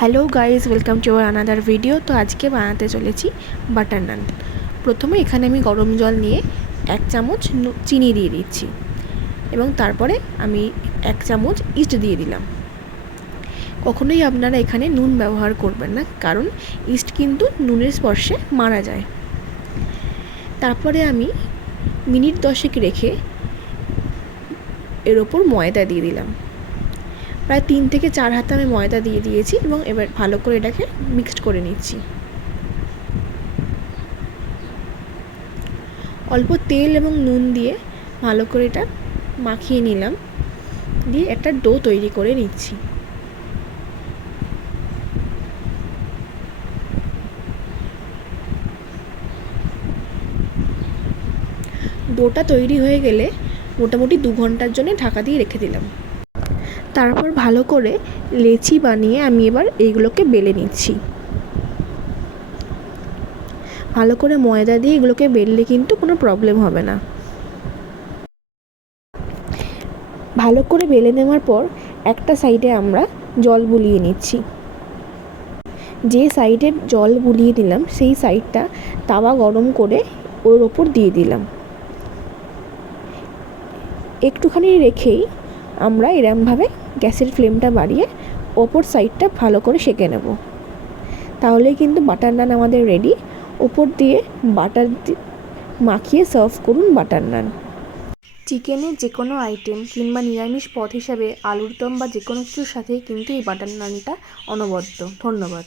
Hello guys, welcome to our another video. তো আজকে বানাতে চলেছি বাটার নান। প্রথমে এখানে আমি গরম জল নিয়ে 1 চামচ চিনি দিয়ে দিচ্ছি এবং তারপরে আমি 1 চামচ ইস্ট দিয়ে দিলাম। কখনোই আপনারা এখানে নুন ব্যবহার করবেন না, কারণ ইস্ট কিন্তু নুনের স্পর্শে মারা যায়। তারপরে আমি মিনিট 10 রেখে এর ওপর ময়দা দিয়ে দিলাম। প্রায় 3 থেকে 4 হাতা আমি ময়দা দিয়ে দিয়েছি এবং এবার ভালো করে এটাকে মিক্সড করে নিচ্ছি। অল্প তেল এবং নুন দিয়ে ভালো করে এটা মাখিয়ে নিলাম, দিয়ে একটা ডো তৈরি করে নিচ্ছি। ডোটা তৈরি হয়ে গেলে মোটামুটি 2 ঘন্টার জন্য ঢাকা দিয়ে রেখে দিলাম। তারপর ভালো করে লেচি বানিয়ে আমি এবার এইগুলোকে বেলে নিচ্ছি। ভালো করে ময়দা দিয়ে এগুলোকে বেললে কিন্তু কোনো প্রবলেম হবে না। ভালো করে বেলে নেওয়ার পর একটা সাইডে আমরা জল বুলিয়ে নিচ্ছি। যে সাইডে জল বুলিয়ে দিলাম সেই সাইডটা তাওয়া গরম করে ওর ওপর দিয়ে দিলাম। একটুখানি রেখেই আমরা এরমভাবে গ্যাসের ফ্লেমটা বাড়িয়ে ওপর সাইডটা ভালো করে সেঁকে নেব। তাহলেই কিন্তু বাটার নান আমাদের রেডি। ওপর দিয়ে বাটার মাখিয়ে সার্ভ করুন বাটার নান। চিকেনের যে কোনো আইটেম কিংবা নিরামিষ পদ হিসাবে আলুর দম বা যে কোনো কিছুর সাথেই কিন্তু এই বাটার নানটা অনবদ্য। ধন্যবাদ।